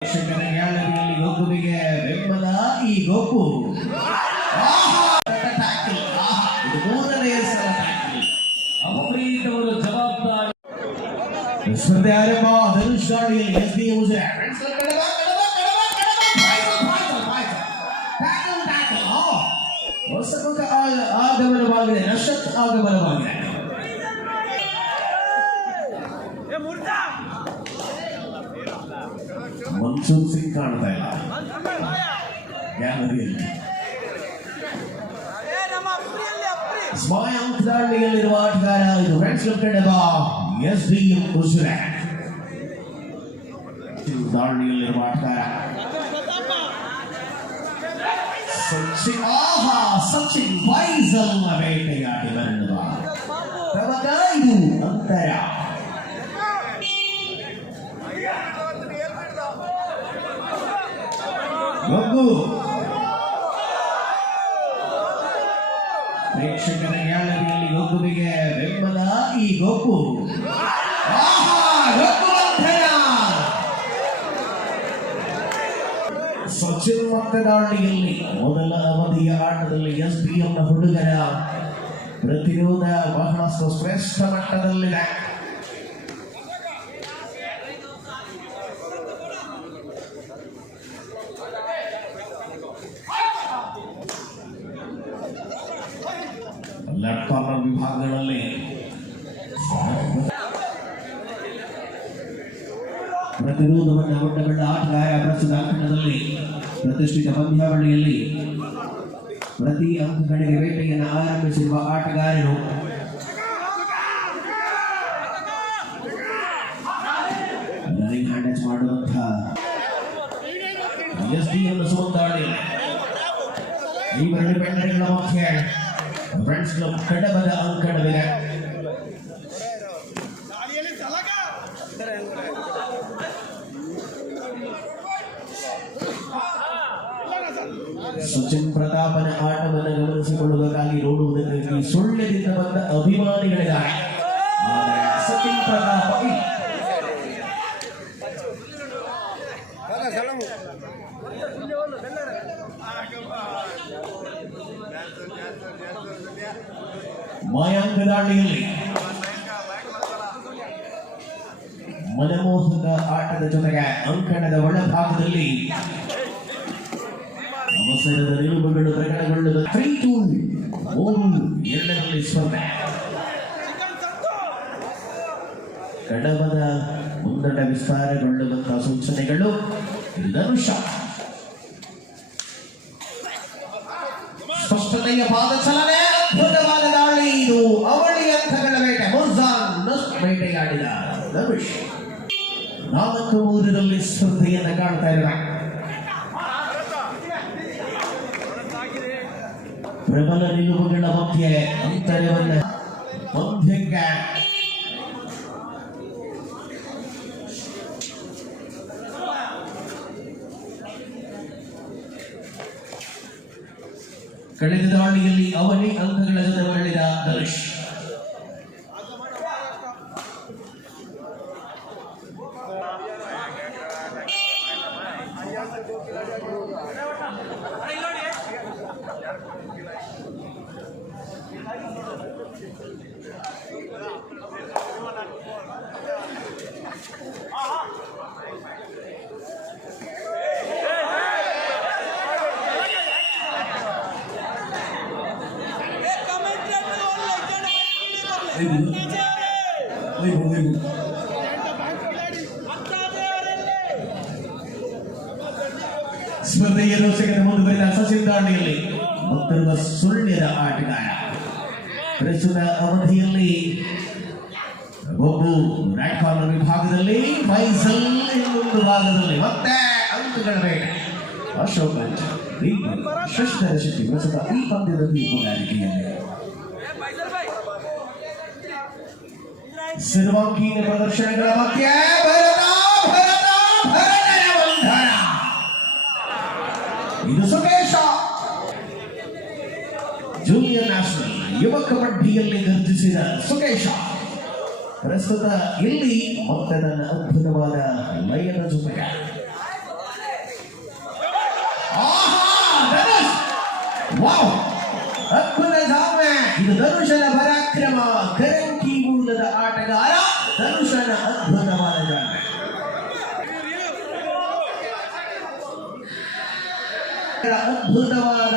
ಗ್ಯಾಲರಿಯಲ್ಲಿ ಗೊಬ್ಬುವಿಗೆ ಬೆಂಬಲ ಈ ಗೊಬ್ಬು ಇದು ಮೂರನೆಯ ಸಲ ಅವರೀತವರು ಜವಾಬ್ದಾರಿ ಸ್ಪರ್ಧೆ ಆರಂಭ ಧನುಷ್ ಗಾಳಿಯಲ್ಲಿ SDM ಹೊಸಮುಖ ಆಗಮನವಾಗಿದೆ ನಶತ್ ಆಗಮನವಾಗಿದೆ ಮನ್ಸೂರ್ ಸಿಂಗ್ ಕಾಣ್ತಾ ಇಲ್ಲ ಗ್ಯಾಲರಿಯಲ್ಲಿ ಸ್ಮಾಯಾಂಕ್ ದಾಳಿಯಲ್ಲಿರುವ ಆಟಗಾರ ಇದು ಫ್ರೆಂಡ್ಸ್ ಕಡೆಬಾ SDM ujire ದಾಳಿಯಲ್ಲಿರುವ ಆಟಗಾರ ಸಚಿನ್ ವೈಸಲ್ ಬೇಟೆಯಾಡಿ ಬಂದವ ಇದು ಅಂತರ ಗೊಗ್ಗು ಪ್ರೇಕ್ಷಕರ ಗ್ಯಾಲರಿಯಲ್ಲಿ ಗೊಗ್ಗುವಿಗೆ ಬೆಂಬಲ ಈ ಗೊಗ್ಗು ಸಚಿನ್ ಮತ್ತೆ ದಾಳಿಯಲ್ಲಿ ಮೊದಲ ಅವಧಿಯ ಆಟದಲ್ಲಿ SDM ಹುಡುಗರ ಪ್ರತಿರೋಧ ಬಹಳಷ್ಟು ಶ್ರೇಷ್ಠ ಮಟ್ಟದಲ್ಲಿದೆ. ಲೆಫ್ಟ್ ಕಾರ್ನರ್ ವಿಭಾಗಗಳಲ್ಲಿ ಪ್ರತಿರೋಧವನ್ನು ಒಡ್ಡಬಲ್ಲ ಆಟಗಾರ ಪ್ರಸ್ತುತ ಅಂಕಣದಲ್ಲಿ ಪ್ರತಿಷ್ಠಿತ ಪಂದ್ಯಾವಳಿಯಲ್ಲಿ ಪ್ರತಿ ಅಂಕಗಳಿಗೆ ಬೇಟೆಯನ್ನು ಆರಂಭಿಸಿರುವ ಆಟಗಾರರು ರನ್ನಿಂಗ್ ಹ್ಯಾಂಡೇಜ್ ಮಾಡುವಂತಹ SDM ಸೋಂದಾಡಿ ಇವೆರಡು ಬೆಂಡರಿಗಳ ಮಧ್ಯೆ ಫ್ರೆಂಡ್ಸ್ ಕ್ಲಬ್ ಕಡಬದ ಅಂಕಣವಿದೆ. ಸಚಿನ್ ಪ್ರತಾಪನ ಆಟವನ್ನು ಗಮನಿಸಿಕೊಳ್ಳುವುದಕ್ಕಾಗಿ ನೋಡುವುದಕ್ಕಾಗಿ ಸುಳ್ಳ್ಯದಿಂದ ಬಂದ ಅಭಿಮಾನಿಗಳಿದ್ದಾರೆ. ಸಚಿನ್ ಪ್ರತಾಪ ಮಾಯಾಂಕ ದಾಳಿಯಲ್ಲಿ ಮನಮೋಹಕ ಆಟದ ಜೊತೆಗೆ ಅಂಕಣದ ಒಳಭಾಗದಲ್ಲಿ ಅವಸರದ ನಿಲುವುಗಳು ಪ್ರಕಟಗೊಳ್ಳುವ 3-2 ಸ್ಪರ್ಧೆ. ಕಡಬದ ಮುಂದಡ ವಿಸ್ತಾರಗೊಳ್ಳುವಂತಹ ಸೂಚನೆಗಳು. ಧನುಷ ಸ್ಪಷ್ಟತೆಯ ಪಾದ ಚಲನೆ, ಅದ್ಭುತವಾದ ದಾಳಿ. ಇದು ಅವಳಿ ಅಂಕಗಳ ಬೇಟೆ. ಮುರ್ಜಾನ್ ಬೇಟೆಯಾಡಿದ ಧನುಷ್ 4-3 ಸ್ಪರ್ಧೆಯನ್ನು ಕಾಣ್ತಾ ಇದ್ದಾರೆ. ಪ್ರಬಲ ನಿಲುವುಗಳ ಮಧ್ಯೆ ಅಂತರವನ್ನು ಮಧ್ಯಕ್ಕೆ ಕಳೆದ ದಾಳಿಯಲ್ಲಿ ಅವನಿ ಅಂಕಗಳ ಜೊತೆ ಮಾಡಿದ ಧನುಷ್ ಸ್ಪರ್ಧೆಯ ರೋಚಕತೆ ಮುಂದುವರಿದ ಸಚಿನ್ ದಾಳಿಯಲ್ಲಿ ಮತ್ತೊಬ್ಬ ಸುಳ್ಳ್ಯದ ಆಟಗಾರ. ಪ್ರಸ್ತುತ ಅವಧಿಯಲ್ಲಿ ಒಬ್ಬು ರೈಟ್ ಕಾರ್ನರ್ ವಿಭಾಗದಲ್ಲಿ, ಫೈಸಲ್ ಇನ್ನೊಂದು ಭಾಗದಲ್ಲಿ ಮತ್ತೆ ಅಂಕಗಳ ಬೇಟೆ. ಅಶೋಕ್ ಶ್ರೇಷ್ಠರ ಶಕ್ತಿ ಪ್ರಸ್ತುತ ಈ ಪಂದ್ಯದ ತೀರ್ಪುಗಾರಿಕೆಯಲ್ಲಿ ಸರ್ವಾಂಗೀಣ ಪ್ರದರ್ಶನಗಳ ಮಧ್ಯೆ ಇದು ಸುಕೇಶ ಜೂನಿಯರ್ ನ್ಯಾಷನಲ್ ಯುವ ಕಬಡ್ಡಿಯಲ್ಲಿ ಗರ್ಜಿಸಿದ ಸುಕೇಶ ಪ್ರಸ್ತುತ ಇಲ್ಲಿ ಮತ್ತೆ ನನ್ನ ಅದ್ಭುತವಾದ ಲಯದ ಜೊತೆಗೆ ವಾವ್, ಅದ್ಭುತ ಸಾಮ್ಯ. ಇದು ಧನುಷನ ಪರಾಕ್ರಮ. ಕರಂಕಿ ಮೂಲದ ಆಟಗಾರ ಧನುಷನ ಅದ್ಭುತವಾದ ಜಾಣ್ಮೆ. ಅದ್ಭುತವಾದ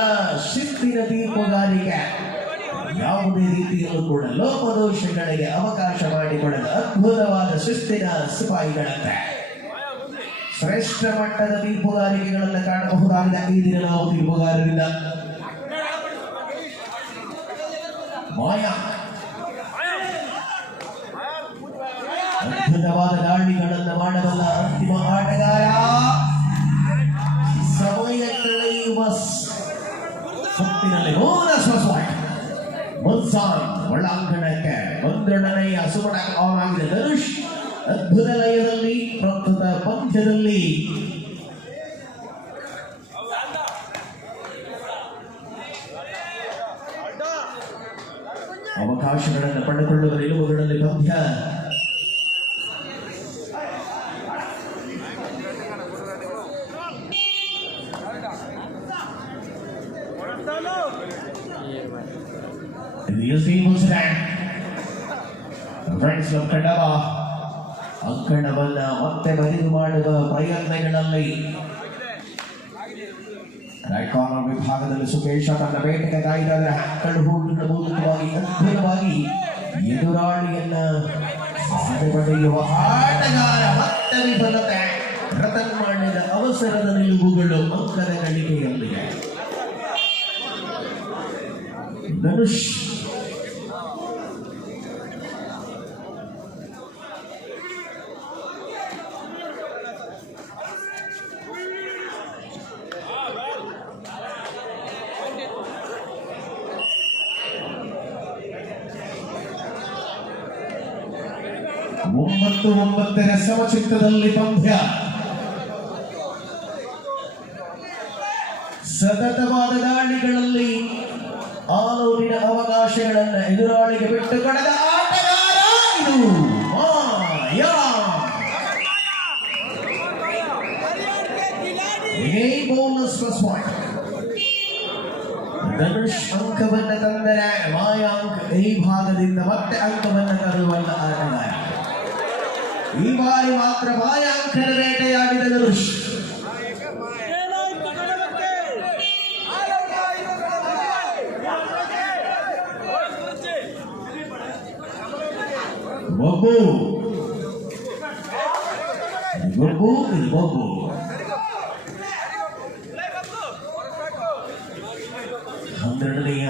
ಶಿಸ್ತಿನ ತೀರ್ಪುಗಾರಿಕೆ. ಯಾವುದೇ ರೀತಿಯಲ್ಲೂ ಕೂಡ ಲೋಪದೋಷಗಳಿಗೆ ಅವಕಾಶ ಮಾಡಿಕೊಡದ ಅದ್ಭುತವಾದ ಶಿಸ್ತಿನ ಸಿಪಾಯಿಗಳಂತೆ ಶ್ರೇಷ್ಠ ಮಟ್ಟದ ತೀರ್ಪುಗಾರಿಕೆಗಳನ್ನು ಕಾಣಬಹುದಾಗಿದೆ ಈ ದಿನ ನಾವು ತೀರ್ಪುಗಾರರಿಂದ. ಅದ್ಭುತವಾದ ದಾಳಿಗಳನ್ನು ಮಾಡಬಲ್ಲ ಅಂತಿಮ ಆಟಗಾರ. ಸಮಯ ಕಳೆಯುವ ಹೊತ್ತಿನಲ್ಲಿ ಒಳಾಂಗಣಕ್ಕೆ ಒಂದೊಡನೆಯ ಸುಮಣ ಆಗಿದೆ ಧನುಷ್. ಅದ್ಭುತ ಲಯದಲ್ಲಿ ಪ್ರಸ್ತುತ ಪಂದ್ಯದಲ್ಲಿ ಅವಕಾಶಗಳನ್ನು ಪಡೆದುಕೊಳ್ಳುವ ನಿಲುವುಗಳಲ್ಲಿ ಪಂದ್ಯ. ಫ್ರೆಂಡ್ಸ್ ಆಫ್ kadaba ಅಂಕಣವನ್ನ ಮತ್ತೆ ಬರಿದು ಮಾಡುವ ಪ್ರಯತ್ನಗಳಲ್ಲಿ ರೈಟ್ ಕಾರ್ನರ್ ವಿಭಾಗದಲ್ಲಿ ಸುಕೇಶ ತನ್ನ ಬೇಟೆಗೆ ಕಾಯ್ದಾದ್ರೆ ಹಕ್ಕಳು ಹೂಡಿನ ಮೂಲಕವಾಗಿ ಅದ್ಭುತವಾಗಿ ಎದುರಾಳಿಯನ್ನ ಪಡೆಯುವ ಆಟಗಾರ. ಮತ್ತೆ ವಿಫಲತೆ. ರತನ್ ಮಾಡಿದ ಅವಸರದ ನಿಲುವುಗಳು ಅಂಕದ ಗಳಿಕೆಯೊಂದಿಗೆ ಧನುಷ್ ಒಂಬತ್ತರ ಸಮಚಿತ್ತದಲ್ಲಿ ಪಂದ್ಯ. ಸತತವಾದ ದಾಳಿಗಳಲ್ಲಿ ಆಲೋಟಿನ ಅವಕಾಶಗಳನ್ನು ಎದುರಾಳಿಗೆ ಬಿಟ್ಟು ಕೊಡದ ಆಟಗಾರ ಇದು ಬೋನಸ್ ಪ್ಲಸ್ ಪಾಯಿಂಟ್. ಧನುಷ್ ಅಂಕವನ್ನು ತಂದರೆ ಮಾಯಾಂಕ್ ಈ ಭಾಗದಿಂದ ಮತ್ತೆ ಅಂಕವನ್ನು ತರುವಂತ ಆಟಗಾರ. ಈ ಬಾರಿ ಮಾತ್ರ ಮಾಯಾಂಕನ ಬೇಟೆಯಾಡಿದ ಧನುಷ್. ಬೊಬ್ಬು 12ನೆಯ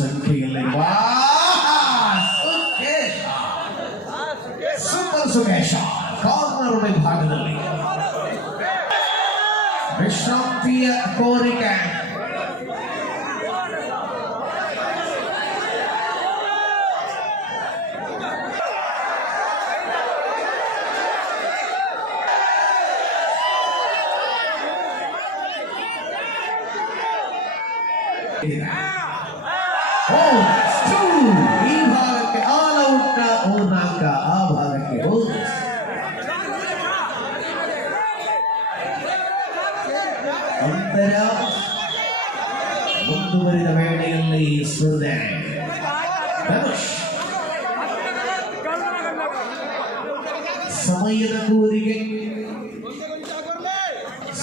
ಸಂಖ್ಯೆಯಲ್ಲಿ ಸೂಪರ್ ಸುಮೇಶ ಕಾರ್ನರ್ ವಿಭಾಗದಲ್ಲಿ ವಿಶ್ರಾಂತಿಯ ಕೋರಿಕೆ. ಈ ಭಾಗಕ್ಕೆ ಆಲ್ ಔಟ್ ನಾಲ್ಕ, ಆ ಭಾಗಕ್ಕೆ ಅಂತರ ಮುಂದುವರಿದ ವೇಳೆಯಲ್ಲಿ ಸ್ಪರ್ಧೆ.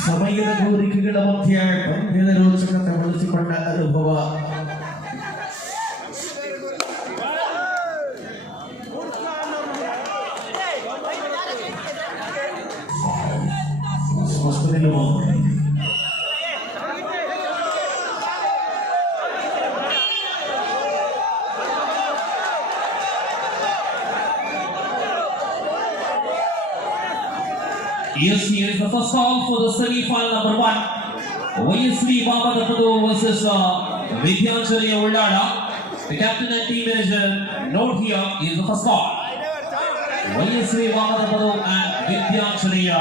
ಸಮಯದ ಕೋರಿಕೆಗಳ ಮಧ್ಯೆ ಪಂದ್ಯದ ರೋಚಕತೆ ಬಳಸಿಕೊಂಡ ಅನುಭವ. ಸ್ಪಷ್ಟ ನಿಲುವು. Yes, here is the first call for the semi-final number 1. YSV Vamadapadu versus Vidyanchariya Ullada. The captain and team manager note here is the first call. YSV Vamadapadu and Vidyanchariya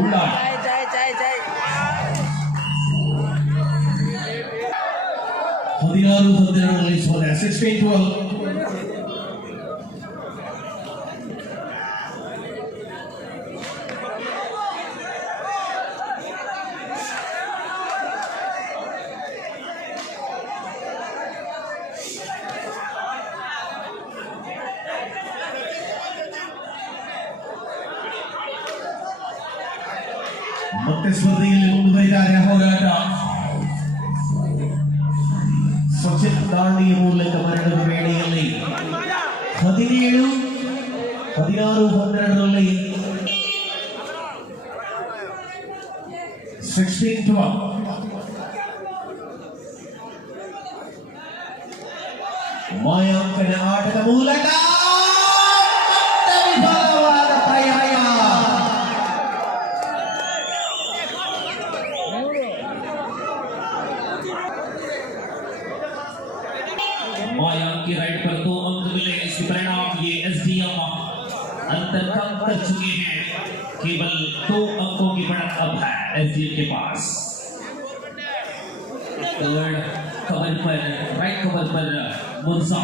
Ullada. Hadilaru 16-12. ಮತ್ತೆ ಸ್ಪರ್ಧೆಯಲ್ಲಿ ಮುಂದುವರಿದ್ದಾರೆ ಹೋರಾಟ. ಸಚಿನ್ ದಾಂಡಿಯ ಮೂಲಕ ಮರಳುವ ವೇಳೆಯಲ್ಲಿ 17, 16, 12ರಲ್ಲಿ 16-12 ಮಾಯಾಂಕನ ಆಟದ ಮೂಲಕ ವಿಫಲವಾದ ಪ್ರಯಾಣ. मायांक की राइट पर 2 अंक मिले. इसके परिणाम ये एसडीएम अंतर कम कर चुके हैं. केवल 2 अंकों की बढ़त अब है एसडीएम के पास. थर्ड कवर पर राइट कवर पर मुर्जा,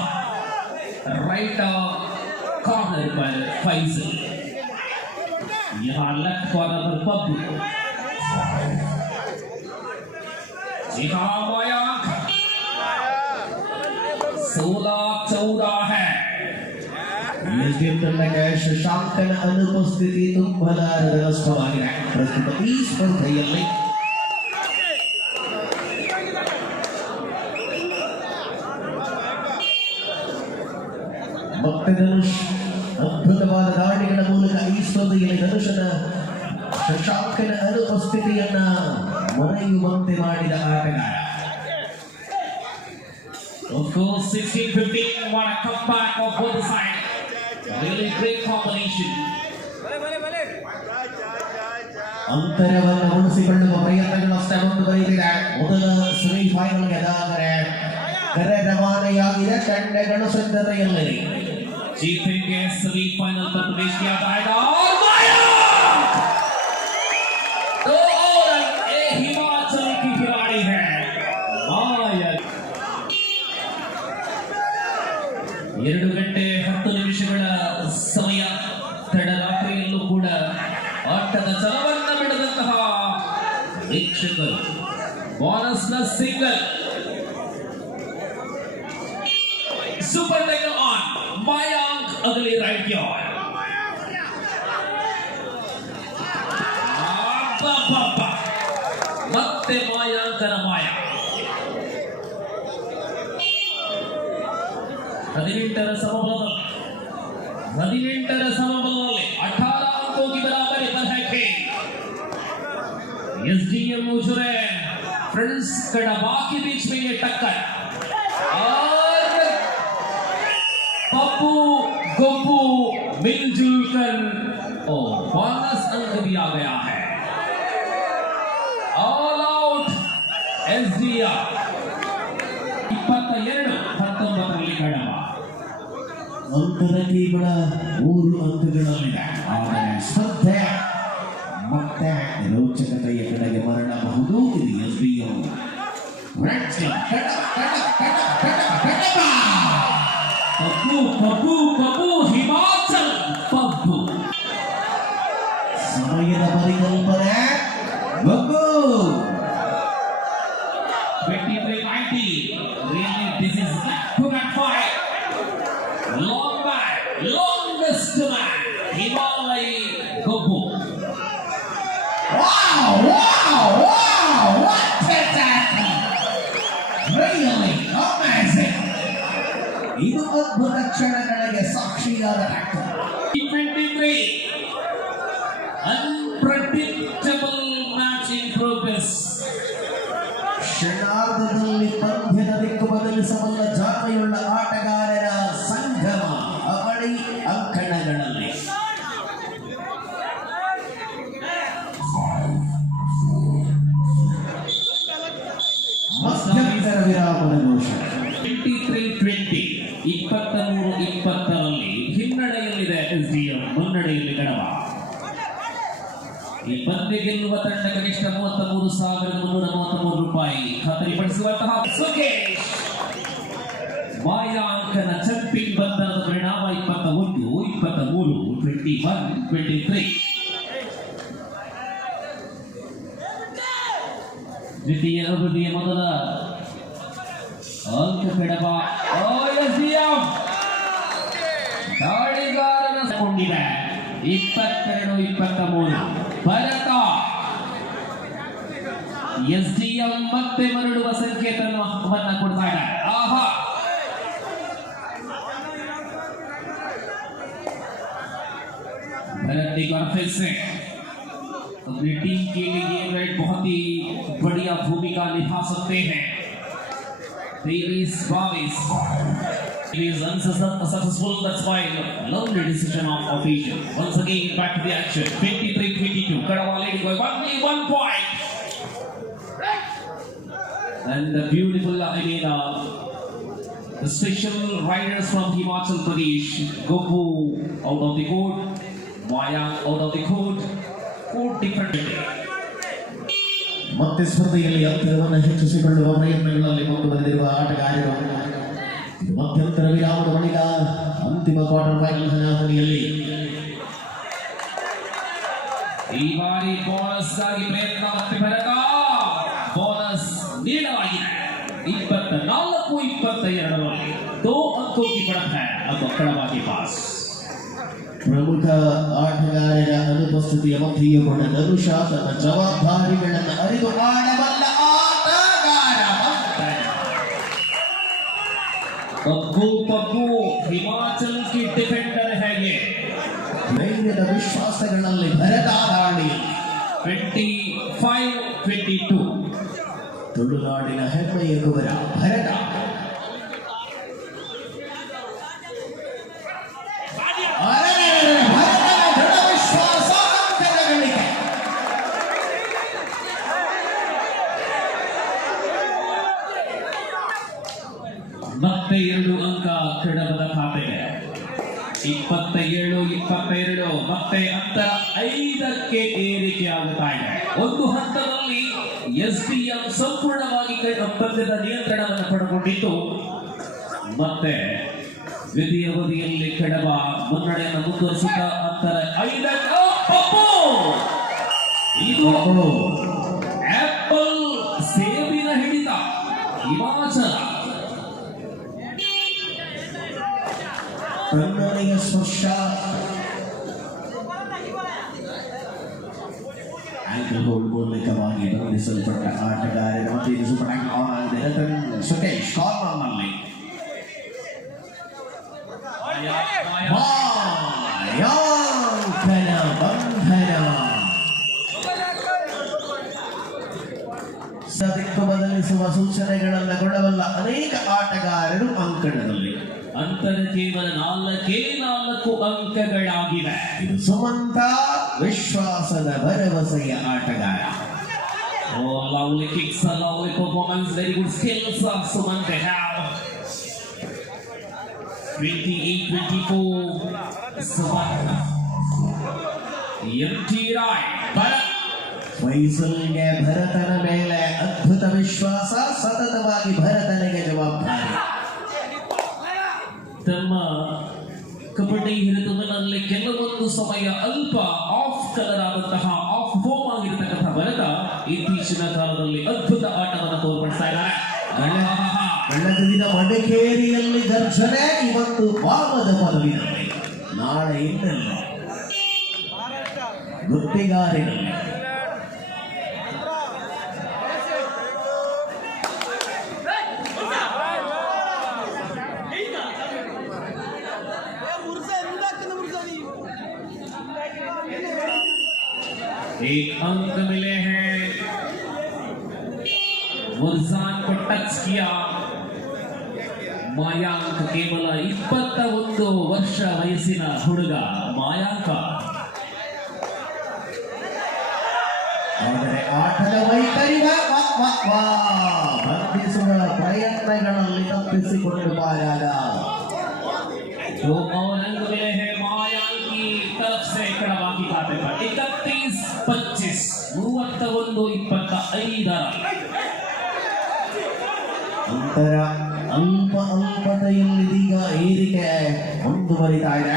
राइट कॉर्नर पर फैजल, यहाँ लेफ्ट कॉर्नर पर पब्बू. जी हाँ, मायांक 16-14 है. ಎಸ್ಡಿಎಂ ತಂಡಕ್ಕೆ ಶಶಾಂಕನ ಅನುಪಸ್ಥಿತಿ ತುಂಬಲಾರದ ನಷ್ಟವಾಗಿದೆ. ಪ್ರಸ್ತುತ ಈ ಸ್ಪರ್ಧೆಯಲ್ಲಿ ಮತ್ತೆ ಧನುಷ್ ಅದ್ಭುತವಾದ ದಾಳಿಗಳ ಮೂಲಕ ಈ ಸ್ಪರ್ಧೆಯಲ್ಲಿ ಧನುಷನ ಶಶಾಂಕನ ಅನುಪಸ್ಥಿತಿಯನ್ನ ಮರೆಯುವಂತೆ ಮಾಡಿದ ಆಟಗಾರ. Of course, 16-15, what a comeback of both sides. Really great combination. ಅಂತರವನ್ನು ಉಳಿಸಿಕೊಳ್ಳುವ ಪ್ರಯತ್ನಗಳಷ್ಟೇ ಮುಂದುವರಿದಿದೆ. ಮೊದಲ ಸೆಮಿಫೈನಲ್ಗೆ ಅದಾದರೆ ಕರೆ ರವಾನೆಯಾಗಿದೆ. ತಂಡಗಳು ಸಿದ್ಧತೆಯಲ್ಲಿ. जीतेंगे सेमीफाइनल तक प्रवेश किया जाएगा. और मायांक 2 और एक हिमाचल की खिलाड़ी है. मायांक 2 ಗಂಟೆ 10 ನಿಮಿಷಗಳ ಸಮಯ. ತಡರಾತ್ರಿಯಲ್ಲೂ ಕೂಡ ಆಟದ ಛಲವನ್ನ ಬಿಡದಂತಹ ವೀಕ್ಷಕರು. ಬೋನಸ್ ನ single. Super tackle on. Mayank अगली राइट की ओर. ಮತ್ತೆ ಮಾಯಾಂಕನ ಮಾಯ. 18ರ ಸಮಬಲದಲ್ಲಿ 18 अंकों की बराबरी पर है खेल. एसडीएम उजरे फ्रेंड्स कडबा के बीच में ये टक्कर. और पप्पू गोपू मिलजुल कर बोनस अंक दिया गया है. All out SDM 22-19 कडब. ಅಂಕದ ಕೇವಲ 3 ಅಂಕಗಳಲ್ಲಿದೆ. ಆದರೆ ಸ್ಪರ್ಧೆ ಮತ್ತೆ ರೋಚಕತೆಯ ಕಡೆಗೆ ಮರಳಬಹುದು. ಇದು ಎಸ್ಡಿಎಂ पप्पू हिमाचल पप्पू. ಸಮಯದ ಪರಿಕಲ್ಪನೆ Pappu 23-19. Really, this is back fight. Long back, longest man. Himalay Gopu. Wow! What a tackle! Really amazing! ಇದು ಅದ್ಭುತ ಕ್ಷಣಗಳಿಗೆ ಸಾಕ್ಷಿಯಾದ tackle. 23. Unpredictable match in progress. ಕ್ಷಣಾರ್ಧದಲ್ಲಿ ಪಂದ್ಯದ ದಿಕ್ಕು ಬದಲಿಸಬಲ್ಲ ಜಾಣ್ಮೆಯುಳ್ಳ ಆಟಗಾರರ ಸಂಗಮ ಅವಳಿ ಅಂಕಣಗಳಲ್ಲಿ. ಮಧ್ಯಂತರ ವಿರಾಮದ ಘೋಷಣೆ. 23-20. 23-20ರಲ್ಲಿ ಹಿನ್ನಡೆಯಲ್ಲಿದೆ ಎಸ್ಡಿಎಂ. ಮುನ್ನಡೆಯಲ್ಲಿ ಗಡವ. ಈ ಪಂದ್ಯ ಗೆಲ್ಲುವ ತಂಡ ಕನಿಷ್ಠ 33,333 ರೂಪಾಯಿ ಖಾತರಿಪಡಿಸುವಂತಹ ಸುಖೇಶ್. ಮಾಯಾಂಕನ ಚಂಪಿಂಗ್ ಬಂಧನದ ಪರಿಣಾಮ 21-23, 21-23. ದ್ವಿತೀಯ ಅವಧಿಯ ಮೊದಲ ಅಂಕ ಕಡಬ. ಎಸ್ಡಿಎಂ ದಾಳಿಗಾರನ ಕೊಂಡಿದೆ. 22-23. ಭರತ SDM ಮತ್ತೆ ಮರಳುವ ಸಂಕೇತವನ್ನ ಕೊಡ್ತಾ ಇದ್ದಾರೆ. ಆಹಾ, भरत एक बार फिर से अपनी टीम के लिए ये रेड बहुत ही बढ़िया भूमिका निभा सकते हैं. 23-22 it is unsuccessful. That's why lovely decision of official. Once again back to the action. 23-22 kadaba leading by only 1 point. And the beautiful the special riders from Himachal Pradesh, Gopu out of the court, Mayang out of the court, 4 different. ಮತ್ತೆ ಸ್ಪರ್ಧೆಯಲ್ಲಿ ಅಂತರವನ್ನು ಹೆಚ್ಚಿಸಿಕೊಳ್ಳುವ ಪ್ರಯತ್ನಗಳಲ್ಲಿ ಮುಂದುವರೆದಿರುವ ಆಟಗಾರರು ಮಧ್ಯಂತರ ವಿರಾಮದ ಬಳಿಕ ಅಂತಿಮ quarter final ಹಣಾಹಣಿಯಲ್ಲಿ ಈ ಬಾರಿ ಬೋನಸ್ ಗಾಗಿ ಪ್ರಯತ್ನ ಮತ್ತೆ ಭರತ ಬೋನಸ್ ನೀಡಲಾಗಿದೆ. 24-22 2 अंकों की बढ़त है अब कड़वा के पास. ಪ್ರಮುಖ ಆಟಗಾರರ ಅನುಪಸ್ಥಿತಿಯ ಮಧ್ಯೆಯೂ ಕೂಡ ಧನುಷಾ ತನ್ನ ಜವಾಬ್ದಾರಿಗಳನ್ನು ಅರಿತು ಆಡಬಲ್ಲ ಆಟಗಾರ. पप्पू हिमाचल की डिफेंडर है ये. ಧೈರ್ಯದ ವಿಶ್ವಾಸಗಳಲ್ಲಿ ಭರತ ದಾಳಿ. 25-22 ತುಳುನಾಡಿನ ಹೆಮ್ಮೆಯ ಕುವರ ಭರತ. ಮತ್ತೆ 2 ಅಂಕ ಕಡಬದ ಖಾತೆಗೆ. 27-22 ಮತ್ತೆ ಅಂತರ 5ಕ್ಕೆ ಏರಿಕೆ ಆಗುತ್ತಾ ಇದೆ. ಒಂದು ಹಂತದಲ್ಲಿ SDM ಸಂಪೂರ್ಣವಾಗಿ ಪಂದ್ಯದ ನಿಯಂತ್ರಣವನ್ನು ಪಡೆದುಕೊಂಡಿದ್ದು ಮತ್ತೆ ದ್ವಿತೀಯ ಅವಧಿಯಲ್ಲಿ ಕಡಬ ಮುನ್ನಡೆಯನ್ನು ಮುಂದುವರಿಸುತ್ತಾ ಅಂತರ 5ಕ್ಕೆ ಇದು ಆಪಲ್ ಸೇಬಿನ ಹಿಡಿತ ಹಿಮಾಚಲ. ಕನ್ನಡಿಗ ಸ್ಪರ್ಶ ಆಂಕಲ್ ಹೋಲ್ಡ್ ಮೂಲಕವಾಗಿ ಬಂಧಿಸಲ್ಪಟ್ಟ ಆಟಗಾರರು ಮತ್ತು ಇದು ಸೂಪರ್ ಆಗಿ ಆನ್ ಆಗಿದೆ. ಸುಖೇಶ್ ಕಾರ್ನರ್ನಲ್ಲಿ ಮಾಯಾಂಕನ ಬಂಧನ. ದಿಕ್ಕು ಬದಲಿಸುವ ಸೂಚನೆಗಳನ್ನು ಕೊಡಬಲ್ಲ ಅನೇಕ ಆಟಗಾರರು ಅಂಕಣದಲ್ಲಿ. ಅಂತರ ಕೇವಲ 4 ಅಂಕಗಳಾಗಿವೆ. ಇದು ಸುಮಂತ ವಿಶ್ವಾಸದ ಭರವಸೆಯ ಆಟಗಾರ. Oh, lovely kicks, a lovely performance, very good skills of Sumanta have. 28-24 Sumanta. Empty right, Bharat. ಫೈಸಲ್ಗೆ ಭರತನ ಮೇಲೆ ಅದ್ಭುತ ವಿಶ್ವಾಸ, ಸತತವಾಗಿ ಭರತನಿಗೆ ಜವಾಬ್ದಾರಿ. ತಮ್ಮ ಕಬಡ್ಡಿ ಹಿಡಿತದಲ್ಲಿ ಕೆಲವೊಂದು ಸಮಯ ಅಲ್ಪ ಆಫ್ ಕಲರ್ ಆದಂತಹ ಆಫ್ ಫಾರ್ಮ್ ಆಗಿರತಕ್ಕಂತಹ ಭರತ ಇತ್ತೀಚಿನ ಕಾಲದಲ್ಲಿ ಅದ್ಭುತ ಆಟವನ್ನು ತೋರ್ಪಡಿಸ್ತಾ ಇದ್ದಾರೆ. ಬೆಳಗಿನ ಮಡಿಕೇರಿಯಲ್ಲಿ ಗರ್ಜನೆ, ಇವತ್ತು ವಾಮದ ಪದವಿನಲ್ಲಿ, ನಾಳೆ ಇನ್ನೆಲ್ಲ ಗುತ್ತಿಗಾರಿನಲ್ಲಿ. एक अंक मिले हैं. मुर्जान को टच किया. ಮಾಯಾಂಕ್ ಕೇವಲ 21 ವರ್ಷ ವಯಸ್ಸಿನ ಹುಡುಗ ಮಾಯಾಂಕ. ಆದರೆ ಆಟದ ವೈಖರಿ ಬಂಧಿಸುವ ಪ್ರಯತ್ನಗಳಲ್ಲಿ ತಪ್ಪಿಸಿಕೊಂಡು ಪಾರಾದ. दो और अंक मिले हैं मायांक की तरफ से कड़वा की खाते पर. 31-25 31-25 ಅಂತರ ಅಲ್ಪತೆಯಲ್ಲಿದೀಗ ಏರಿಕೆ ಮುಂದುವರಿತಾ ಇದೆ.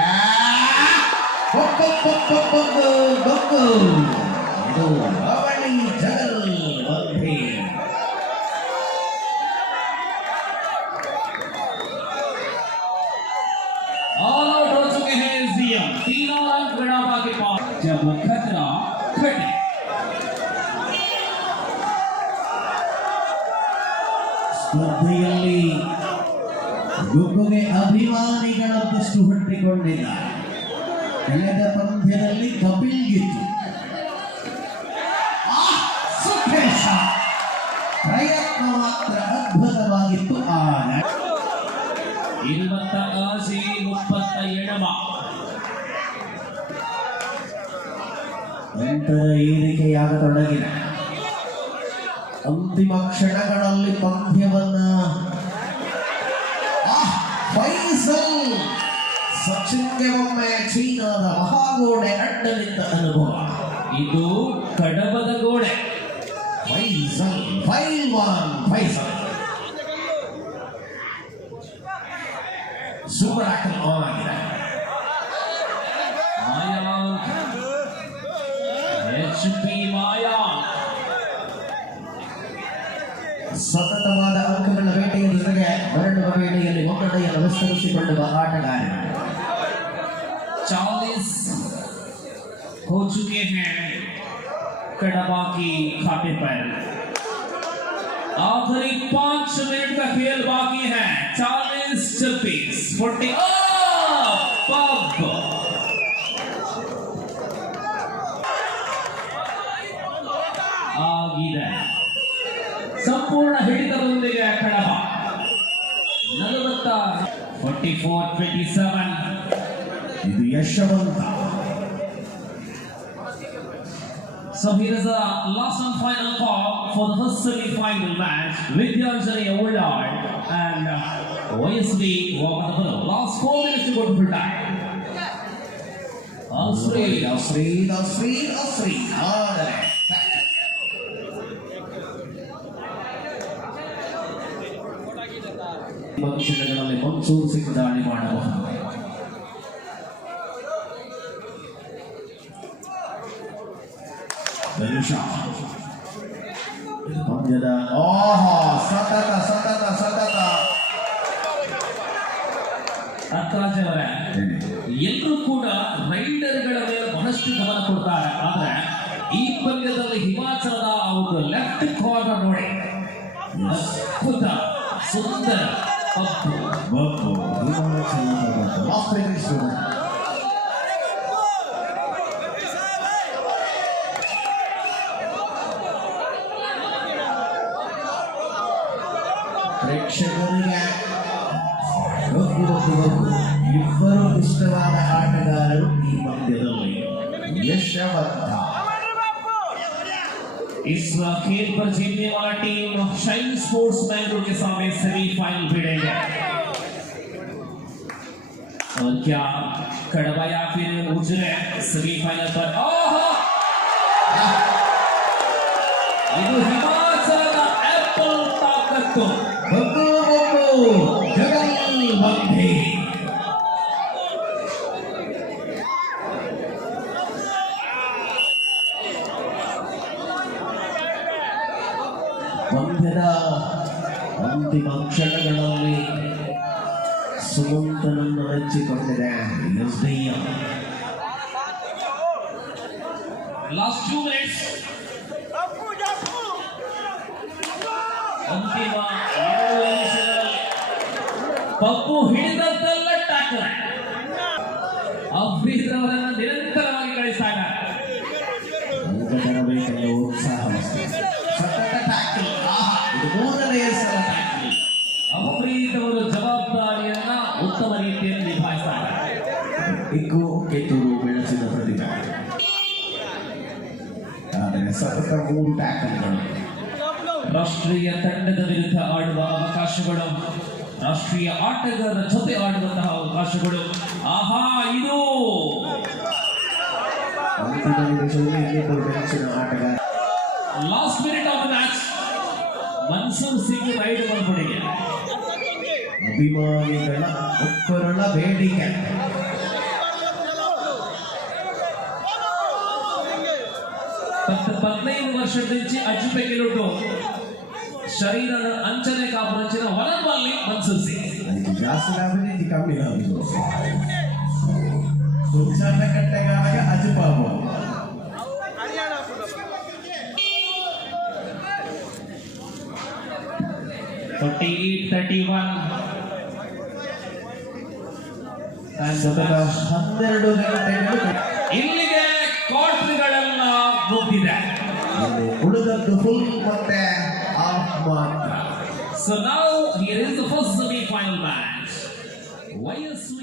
ಇದು ಅವಳಿ ಜಗಲ್ ಬಂಧಿ. ऑल आउट हो चुके हैं SDM. 3 और अंक कड़वा के पास. जब खतरा ಸ್ಪರ್ಧೆಯಲ್ಲಿ ಗುಗ್ಗುಗೆ ಅಭಿಮಾನಿಗಳದ್ದಷ್ಟು ಹುಟ್ಟಿಕೊಂಡಿದ್ದಾರೆ. ಕಳೆದ ಪಂದ್ಯದಲ್ಲಿ ಕಪಿಲ್ ಗಿತ್ತು. ಸುಖೇಶ ಪ್ರಯತ್ನ ಮಾತ್ರ ಅದ್ಭುತವಾಗಿತ್ತು. ಆಗ 27 ನಂತರ ಏರಿಕೆಯಾಗತೊಡಗಿದೆ. ಅಂತಿಮ ಕ್ಷಣಗಳಲ್ಲಿ ಪಂದ್ಯವನ್ನ ಫೈಸಲ್ ಸಚಿನ್ಗೆ ಒಮ್ಮೆ ಚೀನಾದ ಮಹಾಗೋಡೆ ಅಡ್ಡಲಿದ್ದ ಅನುಭವ. ಇದು ಕಡಬದ ಗೋಡೆ. Faisal Faisal super actor on ಆಗಿದೆ. ಸತತವಾದ ಅಂಕಗಳ ಬೇಟೆಯ ಜೊತೆಗೆ ಹೊರಡುವ ವೇಳೆಯಲ್ಲಿ ಮುನ್ನಡೆಯನ್ನು ವಿಸ್ತರಿಸಿಕೊಳ್ಳುವ ಆಟಗಾರ. 40 हो चुके हैं कडबा की खाते पर. आखिरी 5 मिनट का खेल बाकी है. 40 40 ಆಗಿದೆ. ಸಂಪೂರ್ಣ ಹಿಡಿತದೊಂದಿಗೆ ಕಡಬ 44-27. ಇದು Yashwant. So here is the last and final call for the first semi-final match. Vidyanjali Award and YSB Waganapuram. Last 4 minutes to go to full time. Asri. ಭವಿಷ್ಯಗಳಲ್ಲಿ Mansoor Singh ದಾಳಿ ಮಾಡಬಹುದು. ಪಂದ್ಯದ ಸತತ ಅತ್ರಾಜ್ ಅವರೇ, ಎಲ್ಲರೂ ಕೂಡ ರೈಡರ್ಗಳ ಮೇಲೆ ಬಹಳಷ್ಟು ಗಮನ ಕೊಡ್ತಾರೆ. ಆದ್ರೆ ಈ ಪಂದ್ಯದಲ್ಲಿ ಹಿಮಾಚಲದ ಅವರು ಲೆಫ್ಟ್ ಕಾರ್ನರ್ ನೋಡಿ, ಅದ್ಭುತ ಸುಂದರ ಪ್ರೇಕ್ಷಕರಿಗೆ ಇಬ್ಬರು ಇಷ್ಟವಾದ ಆಟಗಾರರು ಈ ಪಂದ್ಯದಲ್ಲಿ. ಯಶವಂತ इस खेल पर जीतने वाला टीम शाइन स्पोर्ट्स बैंगलोर के सामने सेमीफाइनल भिड़ेगा. और क्या कड़वा या फिर उजरे सेमीफाइनल पर ಇದು ಹಿಮಾಚಲದ ಆಪಲ್ ತಾಕತ್ತು. ಪಂದ್ಯದ ಅಂತಿಮ ಕ್ಷಣಗಳಲ್ಲಿ ಸುಮಂತನನ್ನು ಮೆಚ್ಚಿಕೊಂಡಿದೆ SDM. Last 2 minutes. ಅಂತಿಮ 2 ನಿಮಿಷಗಳಲ್ಲಿ ಪಪ್ಪು ಹಿಡಿದದ್ದೆಲ್ಲ ಟ್ಯಾಕಲ್. ಅಫ್ರೀದ್ರವರನ್ನು ನಿರಂತರವಾಗಿ ಕಳಿಸಿದಾಗ ತರಬೇಕೆಂಬ ಉತ್ಸಾಹ. ಸತತ ಟ್ಯಾಕಲ್. ಇದು 3ನೇ ಸಲ ಟ್ಯಾಕಲ್. ಅಫ್ರೀದ್ರವರು ಜವಾಬ್ದಾರಿಯನ್ನ ಉತ್ತಮ ರೀತಿಯಲ್ಲಿ ನಿಭಾಯಿಸ್ತಾರೆ. ಕೆತ್ತೂರು ಬೆಳೆಸಿದ ಪ್ರತಿಭೆ. ಆದರೆ ಸತತ 3 ಟ್ಯಾಕಲ್ಗಳು. ರಾಷ್ಟ್ರೀಯ ತಂಡದ ವಿರುದ್ಧ ಆಡುವ ಅವಕಾಶಗಳು, ರಾಷ್ಟ್ರೀಯ ಆಟಗಾರರ ಜೊತೆ ಆಡುವಂತಹ ಅವಕಾಶಗಳು. ಇದು last minute of match. Mansoor Singh raid ಬಂದ್ಬಿಡಿಗೆ ಅಭಿಮಾನಿಗಳ ಒಕ್ಕರಳ ಬೇಡಿಕೆ. గత 15 ವರ್ಷದ నుంచి ಅಜ್ಜಿಪೆಗೆಲೊಟ್ಟು ಶರೀರದ ಅಂಚನೆ ಕಾಪುರಂಚಿನ ವನವಲ್ಲಿ ಮನ್ಸೂಸಿ ಅದು ಜಾಸ್ತಿ ಲಾಭನೇ ಕಮ್ಮಿ ಆಗುದು. ಸುಕ್ಷಾನ ಕಟ್ಟೆಗಾಗ ಅಜ್ಜಿಪಾಬು 38-31. ಸತತ 12 ಗಂಟೆಗಳು ಇಲ್ಲಿಗೆ ಕ್ವಾರ್ಟರ್ಗಳೆಲ್ಲ ಮುಗಿದಿದೆ. ಉಳಿದದ್ದು ಫುಲ್ ಮತ್ತೆ ಹಾಫ್ ಮಾತ್ರ. So now here is the first semi-final match. YSV